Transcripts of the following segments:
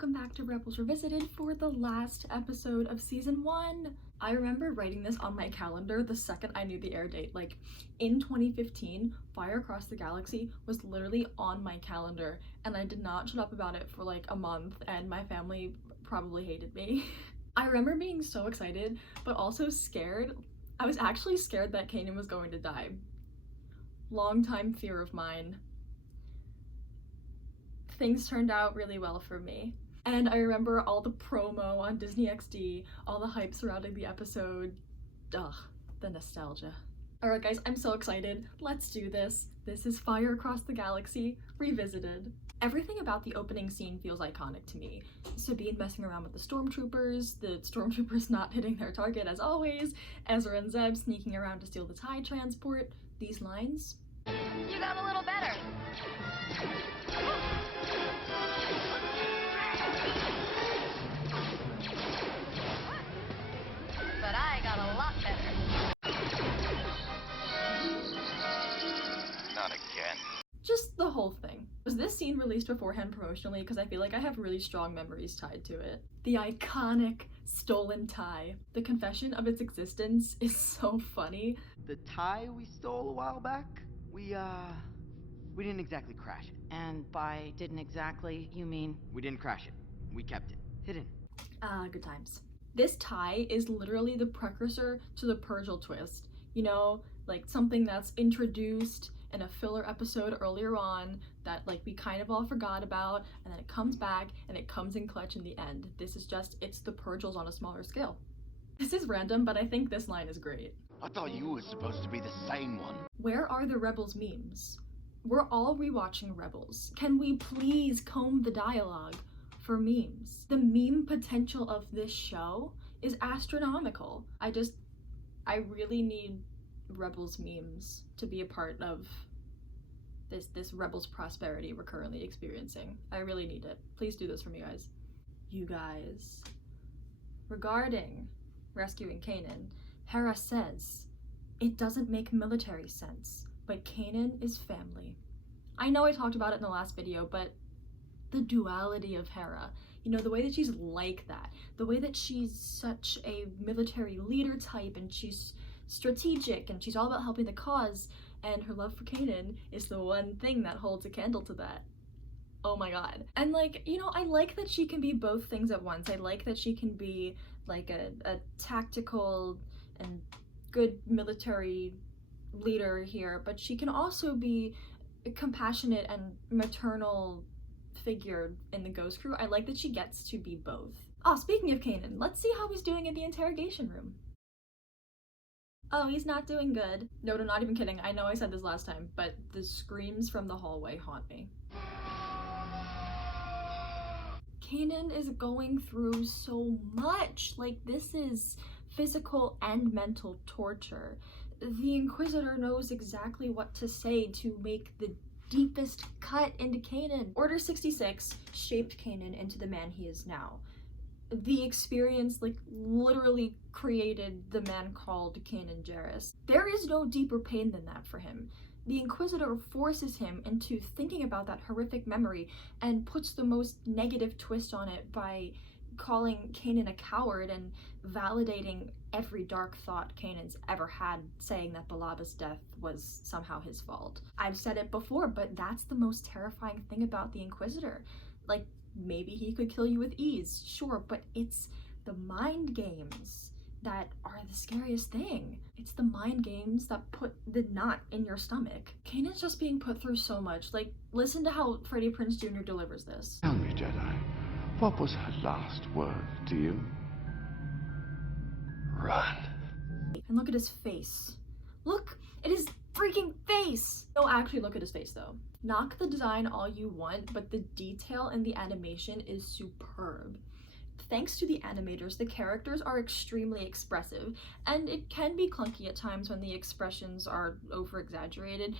welcome back to Rebels Revisited for the last episode of season 1. I remember writing this on my calendar the second I knew the air date. Like, in 2015, Fire Across the Galaxy was literally on my calendar, and I did not shut up about it for like a month, and my family probably hated me. I remember being so excited, but also scared. I was actually scared that Kanan was going to die. Longtime fear of mine. Things turned out really well for me. And I remember all the promo on Disney XD, all the hype surrounding the episode. Ugh, the nostalgia. Alright guys, I'm so excited. Let's do this. This is Fire Across the Galaxy Revisited. Everything about the opening scene feels iconic to me. Sabine messing around with the stormtroopers not hitting their target as always, Ezra and Zeb sneaking around to steal the TIE transport. These lines. You got a little better. But I got a lot better. Not again. Just the whole thing. Was this scene released beforehand promotionally? Because I feel like I have really strong memories tied to it. The iconic stolen tie. The confession of its existence is so funny. The tie we stole a while back, we didn't exactly crash it. And by didn't exactly, you mean? We didn't crash it. We kept it hidden. Good times. This tie is literally the precursor to the Purgil twist. You know, like something that's introduced in a filler episode earlier on that like we kind of all forgot about, and then it comes back and it comes in clutch in the end. This is just, it's the Purgils on a smaller scale. This is random, but I think this line is great. I thought you were supposed to be the sane one. Where are the Rebels memes? We're all rewatching Rebels. Can we please comb the dialogue for memes? The meme potential of this show is astronomical. I really need Rebels memes to be a part of this Rebels prosperity we're currently experiencing. I really need it. Please do this for me, guys. You guys. Regarding rescuing Kanan, Hera says, "It doesn't make military sense, but Kanan is family." I know I talked about it in the last video, but the duality of Hera, you know, the way that she's like that, the way that she's such a military leader type, and she's strategic, and she's all about helping the cause, and her love for Kanan is the one thing that holds a candle to that. Oh my god. And like, you know, I like that she can be both things at once. I like that she can be like a tactical and good military leader here, but she can also be a compassionate and maternal figure in the Ghost Crew. I like that she gets to be both. Oh, speaking of Kanan, let's see how he's doing in the interrogation room. Oh, he's not doing good. No, not even kidding. I know I said this last time, but the screams from the hallway haunt me. Kanan is going through so much. Like, this is physical and mental torture. The Inquisitor knows exactly what to say to make the deepest cut into Kanan. Order 66 shaped Kanan into the man he is now. The experience, like, literally created the man called Kanan Jarrus. There is no deeper pain than that for him. The Inquisitor forces him into thinking about that horrific memory and puts the most negative twist on it by calling Kanan a coward and validating every dark thought Kanan's ever had, saying that Balaba's death was somehow his fault. I've said it before, but that's the most terrifying thing about the Inquisitor. Like, maybe he could kill you with ease, sure, but it's the mind games that are the scariest thing. It's the mind games that put the knot in your stomach. Kanan's just being put through so much. Like, listen to how Freddie Prinze Jr. delivers this. Tell me, Jedi, what was her last word to you? Run. And look at his face. Look at his freaking face! No, actually look at his face though. Knock the design all you want, but the detail in the animation is superb. Thanks to the animators, the characters are extremely expressive, and it can be clunky at times when the expressions are over-exaggerated,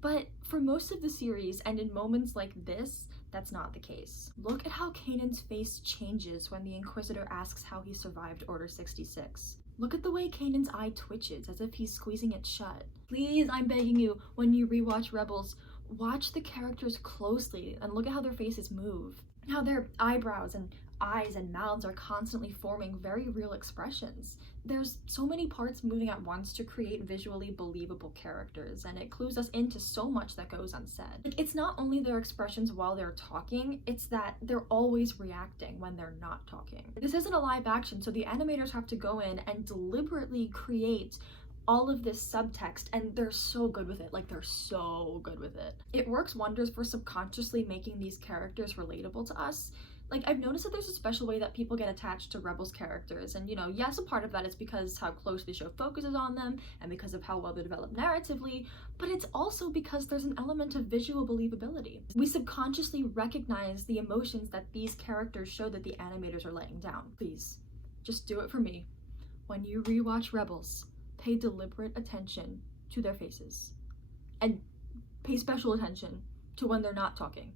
but for most of the series, and in moments like this, that's not the case. Look at how Kanan's face changes when the Inquisitor asks how he survived Order 66. Look at the way Kanan's eye twitches, as if he's squeezing it shut. Please, I'm begging you, when you rewatch Rebels, watch the characters closely and look at how their faces move. how their eyebrows and eyes and mouths are constantly forming very real expressions. There's so many parts moving at once to create visually believable characters, and it clues us into so much that goes unsaid. Like, it's not only their expressions while they're talking, it's that they're always reacting when they're not talking. This isn't a live action, so the animators have to go in and deliberately create all of this subtext, and they're so good with it. Like, they're so good with it. It works wonders for subconsciously making these characters relatable to us. Like, I've noticed that there's a special way that people get attached to Rebels characters, and yes, a part of that is because how close the show focuses on them and because of how well they're developed narratively, but it's also because there's an element of visual believability. We subconsciously recognize the emotions that these characters show that the animators are laying down. Please, just do it for me. When you rewatch Rebels, pay deliberate attention to their faces, and pay special attention to when they're not talking.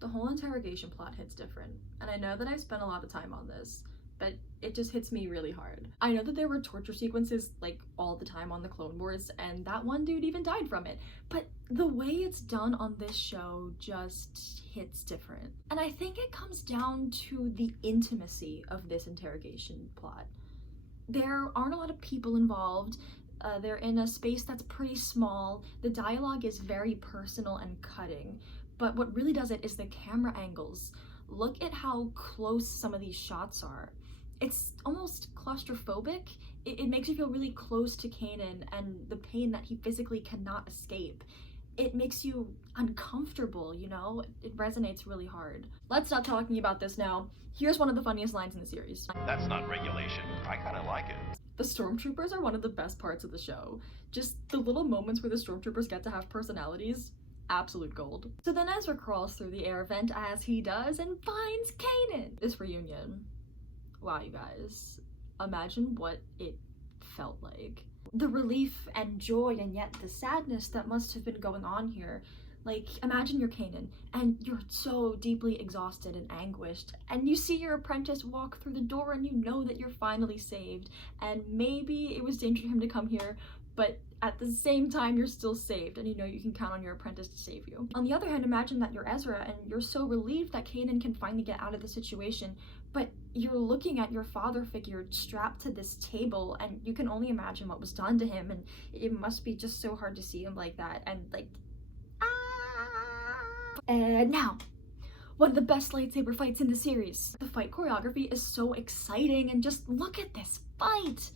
The whole interrogation plot hits different, and I know that I've spent a lot of time on this, but it just hits me really hard. I know that there were torture sequences like all the time on the Clone Wars, and that one dude even died from it, but the way it's done on this show just hits different. And I think it comes down to the intimacy of this interrogation plot. There aren't a lot of people involved. They're in a space that's pretty small. The dialogue is very personal and cutting, but what really does it is the camera angles. Look at how close some of these shots are. It's almost claustrophobic. It makes you feel really close to Kanan and the pain that he physically cannot escape. It makes you uncomfortable, It resonates really hard. Let's stop talking about this now. Here's one of the funniest lines in the series. That's not regulation. I kind of like it. The stormtroopers are one of the best parts of the show. Just the little moments where the stormtroopers get to have personalities. Absolute gold. So then Ezra crawls through the air vent as he does and finds Kanan. This reunion. Wow, you guys. Imagine what it felt like. The relief and joy and yet the sadness that must have been going on here. Like, imagine you're Kanan and you're so deeply exhausted and anguished, and you see your apprentice walk through the door and you know that you're finally saved, and maybe it was dangerous for him to come here, but at the same time you're still saved and you know you can count on your apprentice to save you. On the other hand, imagine that you're Ezra and you're so relieved that Kanan can finally get out of the situation, but you're looking at your father figure strapped to this table and you can only imagine what was done to him, and it must be just so hard to see him like that, and like, And now, one of the best lightsaber fights in the series. The fight choreography is so exciting, and just look at this fight.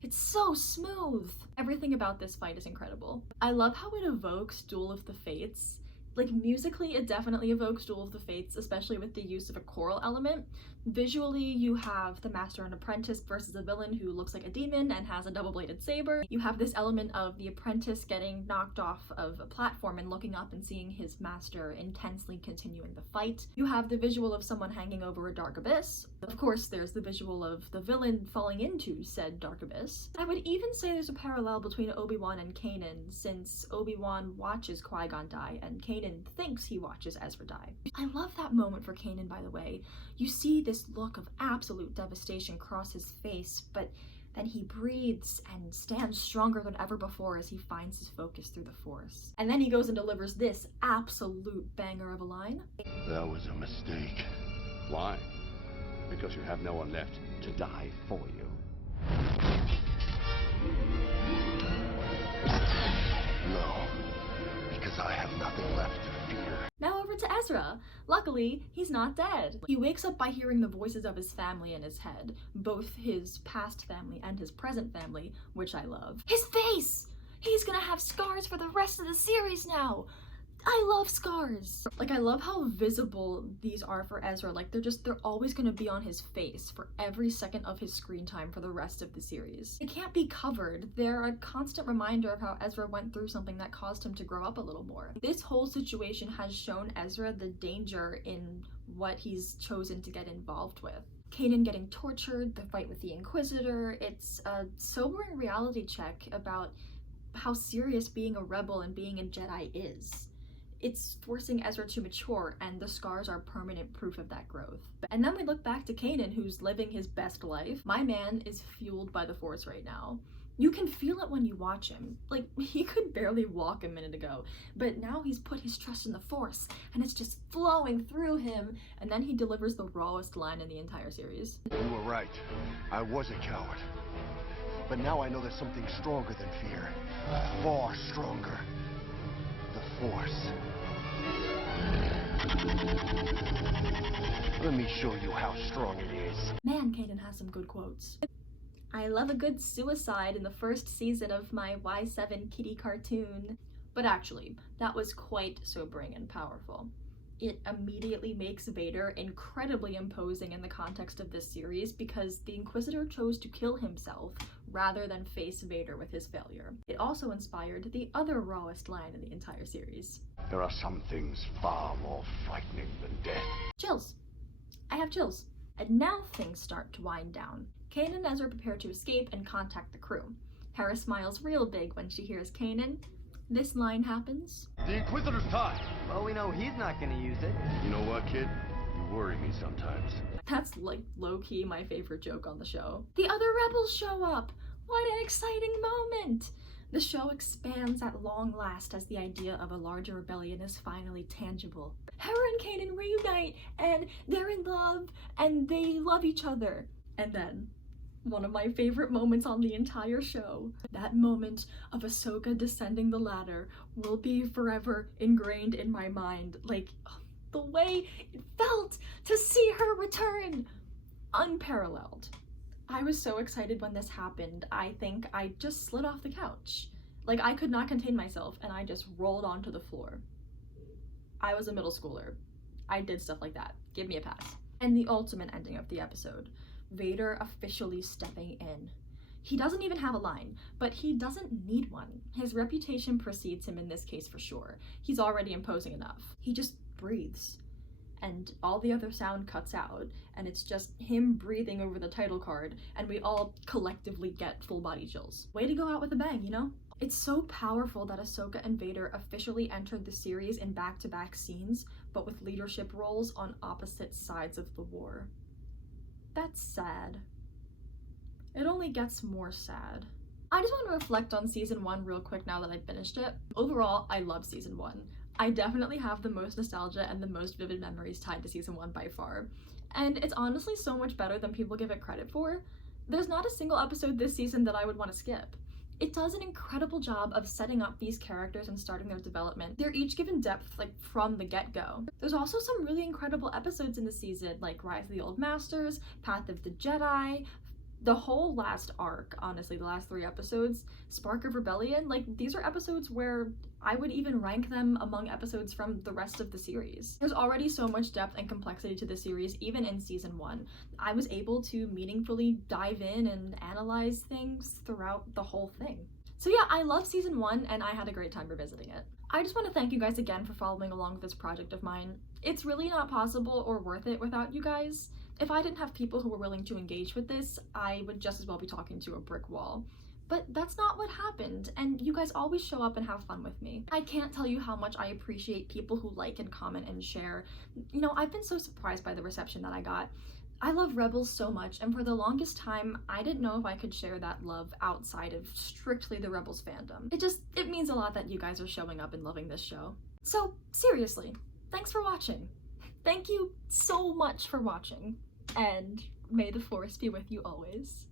It's so smooth. Everything about this fight is incredible. I love how it evokes Duel of the Fates. Like, musically, it definitely evokes Duel of the Fates, especially with the use of a choral element. Visually, you have the master and apprentice versus a villain who looks like a demon and has a double-bladed saber. You have this element of the apprentice getting knocked off of a platform and looking up and seeing his master intensely continuing the fight. You have the visual of someone hanging over a dark abyss. Of course, there's the visual of the villain falling into said dark abyss. I would even say there's a parallel between Obi-Wan and Kanan, since Obi-Wan watches Qui-Gon die and Kanan thinks he watches Ezra die. I love that moment for Kanan, by the way. You see this look of absolute devastation cross his face, but then he breathes and stands stronger than ever before as he finds his focus through the Force. And then he goes and delivers this absolute banger of a line. That was a mistake. Why? Because you have no one left to die for you. No, because I have nothing left to fear. Now over to Ezra. Luckily, he's not dead. He wakes up by hearing the voices of his family in his head, both his past family and his present family, which I love. His face! He's gonna have scars for the rest of the series now! I love scars! Like, I love how visible these are for Ezra. Like, they're always gonna be on his face for every second of his screen time for the rest of the series. They can't be covered. They're a constant reminder of how Ezra went through something that caused him to grow up a little more. This whole situation has shown Ezra the danger in what he's chosen to get involved with. Kanan getting tortured, the fight with the Inquisitor, it's a sobering reality check about how serious being a rebel and being a Jedi is. It's forcing Ezra to mature, and the scars are permanent proof of that growth. And then we look back to Kanan, who's living his best life. My man is fueled by the Force right now. You can feel it when you watch him. Like, he could barely walk a minute ago, but now he's put his trust in the Force, and it's just flowing through him, and then he delivers the rawest line in the entire series. You were right. I was a coward. But now I know there's something stronger than fear. Far stronger. The Force. Let me show you how strong it is. Man, Kanan has some good quotes. I love a good suicide in the first season of my Y7 kitty cartoon. But actually, that was quite sobering and powerful. It immediately makes Vader incredibly imposing in the context of this series because the Inquisitor chose to kill himself rather than face Vader with his failure. It also inspired the other rawest line in the entire series. There are some things far more frightening than death. Chills. I have chills. And now things start to wind down. Kanan and Ezra prepare to escape and contact the crew. Hera smiles real big when she hears Kanan. This line happens. The Inquisitor's time! Well, we know he's not gonna use it. You know what, kid? You worry me sometimes. That's like low-key my favorite joke on the show. The other rebels show up! What an exciting moment! The show expands at long last as the idea of a larger rebellion is finally tangible. Hera and Kanan reunite, and they're in love, and they love each other. And then, one of my favorite moments on the entire show, that moment of Ahsoka descending the ladder will be forever ingrained in my mind. Like, the way it felt to see her return! Unparalleled. I was so excited when this happened, I think I just slid off the couch. Like, I could not contain myself, and I just rolled onto the floor. I was a middle schooler. I did stuff like that. Give me a pass. And the ultimate ending of the episode. Vader officially stepping in. He doesn't even have a line, but he doesn't need one. His reputation precedes him in this case for sure. He's already imposing enough. He just breathes. And all the other sound cuts out, and it's just him breathing over the title card, and we all collectively get full body chills. Way to go out with a bang, you know? It's so powerful that Ahsoka and Vader officially entered the series in back-to-back scenes, but with leadership roles on opposite sides of the war. That's sad. It only gets more sad. I just want to reflect on season 1 real quick now that I've finished it. Overall, I love season 1. I definitely have the most nostalgia and the most vivid memories tied to season 1 by far. And it's honestly so much better than people give it credit for. There's not a single episode this season that I would want to skip. It does an incredible job of setting up these characters and starting their development. They're each given depth, like, from the get-go. There's also some really incredible episodes in the season, like Rise of the Old Masters, Path of the Jedi, the whole last arc, honestly, the last 3 episodes, Spark of Rebellion. Like, these are episodes where I would even rank them among episodes from the rest of the series. There's already so much depth and complexity to the series, even in season 1. I was able to meaningfully dive in and analyze things throughout the whole thing. So yeah, I love season 1 and I had a great time revisiting it. I just want to thank you guys again for following along with this project of mine. It's really not possible or worth it without you guys. If I didn't have people who were willing to engage with this, I would just as well be talking to a brick wall. But that's not what happened, and you guys always show up and have fun with me. I can't tell you how much I appreciate people who like and comment and share. You know, I've been so surprised by the reception that I got. I love Rebels so much, and for the longest time, I didn't know if I could share that love outside of strictly the Rebels fandom. It means a lot that you guys are showing up and loving this show. So, seriously, thanks for watching. Thank you so much for watching, and may the Force be with you always.